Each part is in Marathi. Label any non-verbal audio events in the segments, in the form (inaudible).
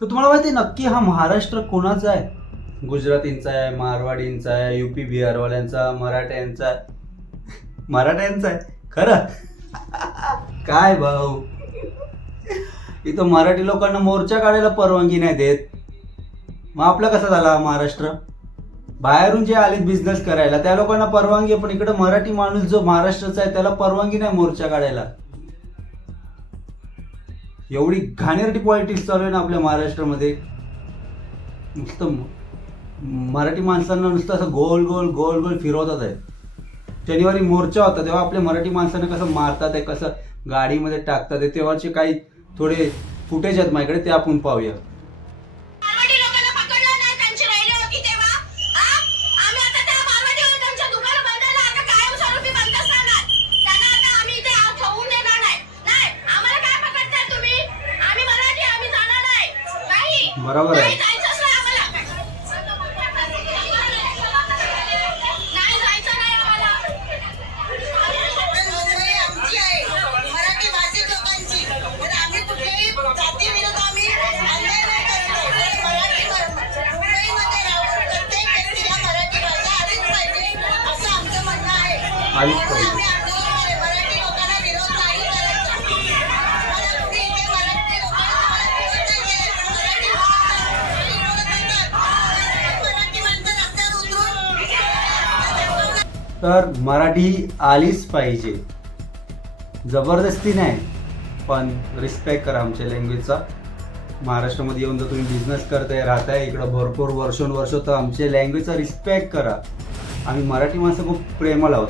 तर तुम्हाला माहिती आहे नक्की हा महाराष्ट्र कोणाचा आहे? गुजरातींचा आहे मारवाडींचा आहे युपी बिहारवाल्यांचा मराठ्यांचा आहे. मराठ्यांचा आहे? खरं? (laughs) काय भाऊ? इथं मराठी लोकांना मोर्चा काढायला परवानगी नाही देत. मग आपला कसा झाला महाराष्ट्र? बाहेरून जे आलेत बिझनेस करायला त्या लोकांना परवानगी पण इकडे मराठी माणूस जो महाराष्ट्राचा आहे त्याला परवानगी नाही मोर्चा काढायला. एवढी घाणेरडी पॉलिटिक्स चालू आहे ना आपल्या महाराष्ट्रामध्ये. नुसतं मराठी माणसांना नुसतं असं गोल गोल गोल गोल फिरवतात आहे. शनिवारी मोर्चा होता तेव्हा आपल्या मराठी माणसांना कसं मारतात आहे कसं गाडीमध्ये टाकतात आहे तेव्हाचे काही थोडे फुटेज आहेत माझ्याकडे ते आपण पाहूया. बरोबर आहे. तर मराठी आलीच पाहिजे. जबरदस्ती नाही पण रिस्पेक्ट करा आमच्या लँग्वेजचा महाराष्ट्रामध्ये येऊन जर तुम्ही बिझनेस करताय राहताय इकडं भरपूर वर्षोनवर्ष तर आमच्या लँग्वेजचा रिस्पेक्ट करा. आम्ही मराठी माणसं खूप प्रेमळ आहोत.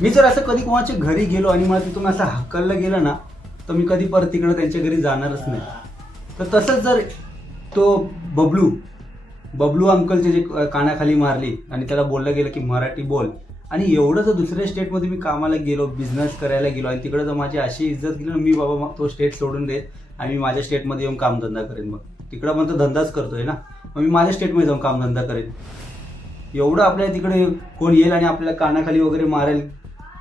मी जर असं कधी कोणाच्या घरी गेलो आणि मला तिथून असं हाकललं गेलं ना तर मी कधी परत तिकडं त्यांच्या घरी जाणारच नाही. तर तसंच जर तो बबलू बबलू अंकलचे जे कानाखाली मारली आणि त्याला बोललं गेलं की मराठी बोल. आणि एवढं जर दुसऱ्या स्टेटमध्ये मी कामाला गेलो बिझनेस करायला गेलो आणि तिकडे जर माझी अशी इज्जत गेली ना मी बाबा मग तो स्टेट सोडून देत आणि मी माझ्या स्टेटमध्ये येऊन कामधंदा करेन मग. तिकडं पण तो धंदाच करतोय ना. मग मी माझ्या स्टेटमध्ये जाऊन कामधंदा करेन. एवढं आपल्या तिकडे कोण येईल आणि आपल्या कानाखाली वगैरे मारेल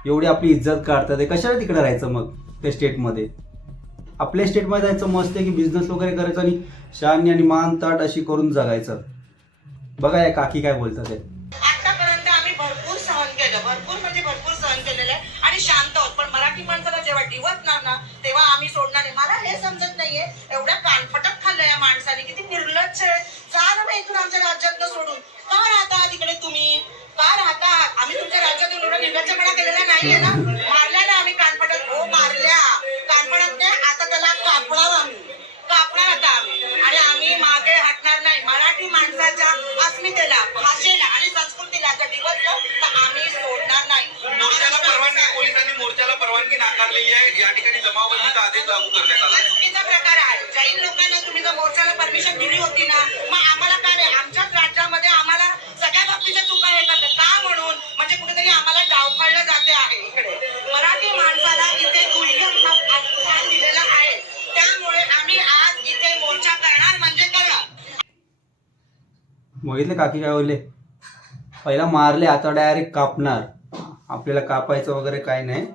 एवढी आपली इज्जत काढतात. कशाला तिकडे राहायचं मग त्या स्टेटमध्ये आपल्या स्टेटमध्ये जायचं मस्त आहे की बिझनेस वगैरे करायचं आणि शान आणि मान ताट अशी करून जगायचं. बघा या काकी काय बोलतात आतापर्यंत आम्ही भरपूर सहन केलं. भरपूर म्हणजे भरपूर सहन केलेलं आहे आणि शांत आहोत पण मराठी माणसाला जेव्हा डिवचणार ना तेव्हा आम्ही सोडणार नाही मला हे समजत नाहीये. एवढ्या कानफटक खाल्लं या माणसाने. किती निर्लज्ज आहे. जा ना इथून आमच्या राज्यातनं सोडून. का राहता तिकडे तुम्ही? का राहता? आम्ही तुमच्या राज्यातून एवढा निर्लज्जपणा केलेला नाहीये ना आम्ही कानफटक हो मारल्या कानफटक नाही आता त्याला कापणार आम्ही कापणार आता आम्ही आणि आम्ही मागे हटणार नाही मराठी माणसाच्या अस्मितेला भाषेला आणि संस्कृतीला जर डिवचलं तर आम्ही सोडणार नाही मोर्चाला परवानगी पोलिसांनी मोर्चाला नाकारलेली आहे. या ठिकाणी जमावबंदीचा आदेश लागू करण्यात आला. चुकीचा प्रकार आहे. जैन लोकांना तुम्ही जर मोर्चाला परमिशन दिली होती ना मग आम्हाला काय नाही? आमच्याच राज्यामध्ये आम्हाला सगळ्या बाबतीच्या चुका हे करतात का म्हणून? म्हणजे कुठेतरी आम्हाला डावखाळलं जाते आहे इकडे. मराठी माणसाला इथे हा स्थान दिलेलं आहे. त्यामुळे आम्ही आज इथे मोर्चा करणार म्हणजे करा बघितले काकी काय बोलले? पहिला मारले आता डायरेक्ट कापणार. आपल्याला कापायचं वगैरे काय नाही.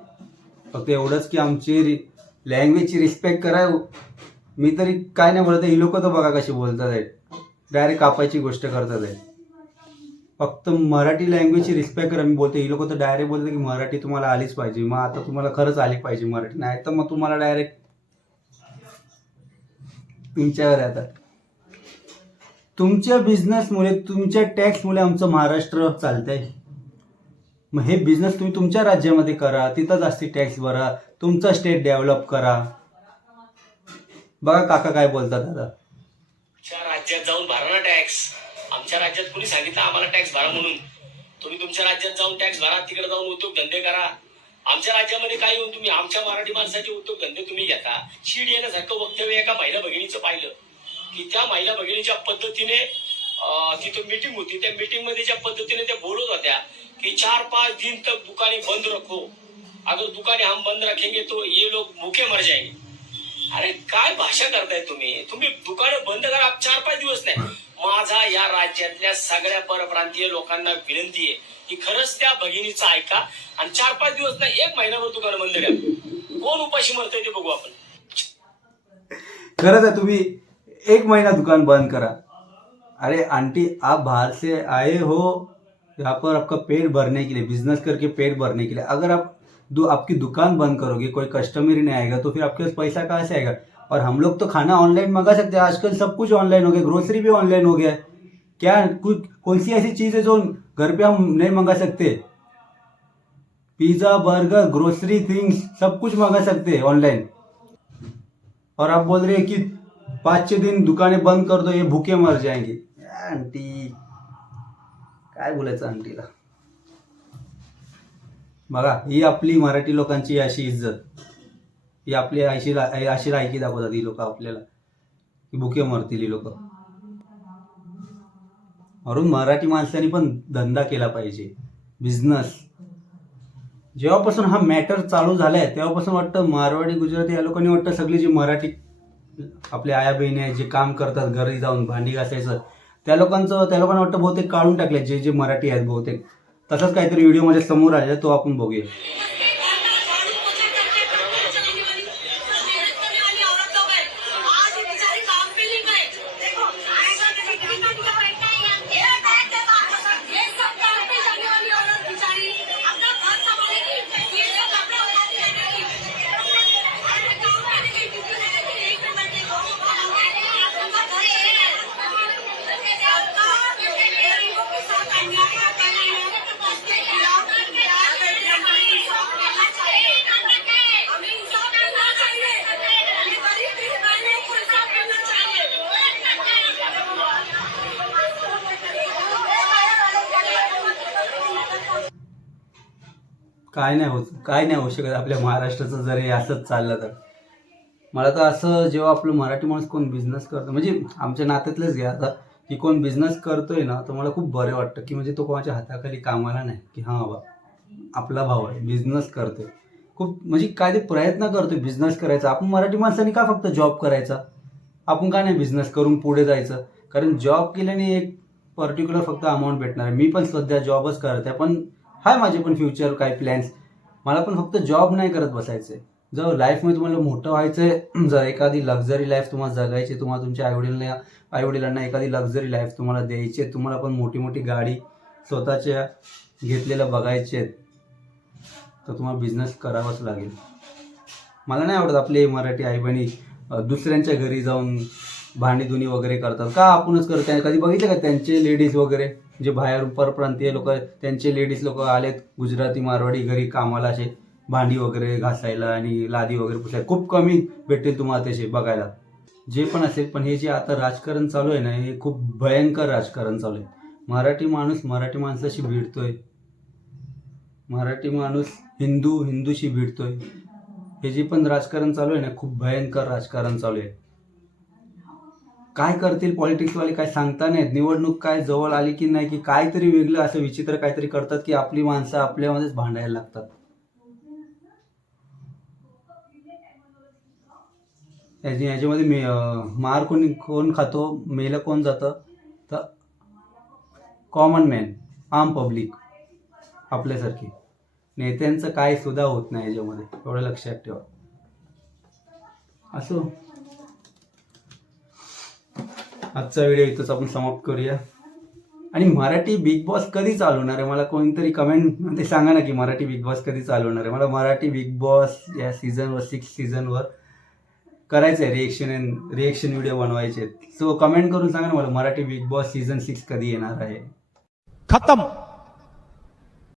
फक्त एवढंच की आमची लँग्वेजची रिस्पेक्ट करा मी तरी काय नाही बोलत ही लोक तर बघा कशी बोलतात आहेत. डायरेक्ट कापायची गोष्ट करतात आहेत. फक्त मराठी लँग्वेजची रिस्पेक्ट करा मी बोलतो ही लोक तर डायरेक्ट बोलतात की मराठी तुम्हाला आलीच पाहिजे. मग आता तुम्हाला खरंच आली पाहिजे मराठी. नाही तर मग तुम्हाला डायरेक्ट तुमच्यावर आहे आता. तुमच्या बिझनेसमुळे तुमच्या टॅक्समुळे आमचं महाराष्ट्र चालतंय. मग हे बिझनेस तुम्ही तुमच्या राज्यामध्ये करा तिथं जास्ती टॅक्स भरा तुमचा स्टेट डेव्हलप करा. बघा काका काय बोलतात दादा राज्यात जाऊन भरा ना टॅक्स आमच्या राज्यात कुणी सांगितलं आम्हाला टॅक्स भरा म्हणून? तुम्ही तुमच्या राज्यात जाऊन टॅक्स भरा तिकडे जाऊन उद्योग धंदे करा. आमच्या राज्यामध्ये काय येऊन तुम्ही आमच्या मराठी माणसाचे उद्योग धंदे तुम्ही घेता? चीड येण्यासारखं वक्तव्य एका महिला भगिनीचं पाहिलं. की त्या महिला भगिनीच्या पद्धतीने तिथं मीटिंग होती. त्या मीटिंगमध्ये ज्या पद्धतीने त्या बोलत होत्या की चार पाच दिन तक दुकाने बंद रखो. अगर दुकाने हम बंद रखेंगे तो ये लोग भूखे मर जाएंगे. अरे काय भाषा करताय तुम्ही? तुम्ही दुकानं बंद करा चार पाच दिवस नाही. माझा या राज्यातल्या सगळ्या परप्रांतीय लोकांना विनंती आहे की खरंच त्या भगिनीचं ऐका. आणि चार पाच दिवस नाही एक महिनाभर दुकान बंद करा. कोण उपाशी मरतंय ते बघू आपण. खरंच आहे तुम्ही एक महिना दुकान बंद करा. अरे आंटी, आप बाहर से आए हो यहाँ पर आपका पेट भरने के लिए बिज़नेस करके पेट भरने के लिए। अगर आप दो, आपकी दुकान बंद करोगे, कोई कस्टमर ही नहीं आएगा तो फिर आपके पास पैसा कहाँ से आएगा? और हम लोग तो खाना ऑनलाइन मंगा सकते हैं, आजकल सब कुछ ऑनलाइन हो गया ग्रोसरी भी ऑनलाइन हो गया। क्या कुछ, कौन सी ऐसी चीज़ है जो घर पे हम नहीं मंगा सकते? पिज़्ज़ा बर्गर ग्रोसरी थिंग्स सब कुछ मंगा सकते हैं ऑनलाइन और आप बोल रहे हैं कि पाच छः दिन दुकानें बंद कर दो, ये भूखे मर जाएँगे। आंटी. काय बोलायचं आंटीला? बघा ही आपली मराठी लोकांची अशी इज्जत. ही आपली अशी अशी रायकी दाखवतात ही लोक आपल्याला. की भुके मरतील ही लोक. म्हणून मराठी माणसांनी पण धंदा केला पाहिजे. बिझनेस. जेव्हापासून हा मॅटर चालू झालाय तेव्हापासून वाटतं मारवाडी गुजराती या लोकांनी वाटतं सगळी जी मराठी आपल्या आया बहिणी आहेत जे काम करतात घरी जाऊन भांडी घासायचं त्या लोकांचं त्या लोकांना वाटतं बहुतेक काढून टाकले जे जे मराठी आहेत बहुतेक. तसंच काहीतरी व्हिडिओ माझ्यासमोर आले तो आपण बघूया. काय नाही होत काय नाही होऊ शकत आपल्या महाराष्ट्राचं जर हे असंच चाललं तर. मला तर असं जेव्हा आपलं मराठी माणूस कोण बिझनेस करतो म्हणजे आमच्या नात्यातलेच घ्या आता की कोण बिझनेस करतोय ना तर मला खूप बरं वाटतं की म्हणजे तो कोणाच्या हाताखाली कामाला नाही की हां बाबा आपला भाऊ आहे बिझनेस करतोय. खूप म्हणजे काय ते प्रयत्न करतोय बिझनेस करायचा. आपण मराठी माणसांनी का फक्त जॉब करायचा? आपण का नाही बिझनेस करून पुढे जायचं? कारण जॉब केल्याने एक पर्टिक्युलर फक्त अमाऊंट भेटणार आहे. मी पण सध्या जॉबच करत आहे पण हाय माझे पण फ्युचर काही प्लॅन्स मला पण फक्त जॉब नाही करत बसायचं आहे जर लाईफमध्ये तुम्हाला मोठं व्हायचं आहे (clears throat) जर एखादी लक्झरी लाईफ तुम्हाला जगायची तुम्हाला तुमच्या आईवडिलांना आईवडिलांना एखादी लक्झरी लाईफ तुम्हाला द्यायची आहे तुम्हाला पण मोठी मोठी गाडी स्वतःच्या घेतलेल्या बघायचे आहेत तर तुम्हाला बिझनेस करावाच लागेल. मला नाही आवडत आपले मराठी आई बहिणी दुसऱ्यांच्या घरी जाऊन भांडीधुणी वगैरे करतात. का आपणच करत कधी बघितलं का त्यांचे लेडीज वगैरे? जे बाहेर परप्रांतीय लोक त्यांचे लेडीज लोक आलेत गुजराती मारवाडी घरी कामाला असे भांडी वगैरे घासायला आणि लादी वगैरे पुसायला. खूप कमी भेटतील तुम्हाला तसे बघायला. जे पण असेल पण हे जे आता राजकारण चालू आहे ना हे खूप भयंकर राजकारण चालू आहे. मराठी माणूस मराठी माणसाशी भिडतोय. मराठी माणूस हिंदू हिंदूशी भिडतोय. हे जे पण राजकारण चालू आहे ना खूप भयंकर राजकारण चालू आहे. काय करतील पॉलिटिक्सवाले काय सांगता नाहीत. निवडणूक काय जवळ आली की नाही की काहीतरी वेगळं असं विचित्र काहीतरी करतात की आपली माणसं आपल्यामध्येच भांडायला लागतात. याची याच्यामध्ये मे मार कोणी कोण खातो मेलं कोण जातं? तर कॉमन मॅन आम पब्लिक आपल्यासारखी. नेत्यांचं काय सुद्धा होत नाही याच्यामध्ये. एवढं लक्षात ठेवा. असो. आजचा व्हिडिओ इथंच आपण समाप्त करूया. आणि मराठी बिग बॉस कधी चालवणार आहे? मला कोणीतरी कमेंटमध्ये सांगा ना की मराठी बिग बॉस कधी चालवणार आहे? मला मराठी बिग बॉस या सीझनवर सिक्स सीझनवर करायचं आहे रिएक्शन रिएक्शन व्हिडिओ बनवायचे सो कमेंट करून सांगा ना मला Marathi Bigg Boss season six कधी येणार आहे? खतम!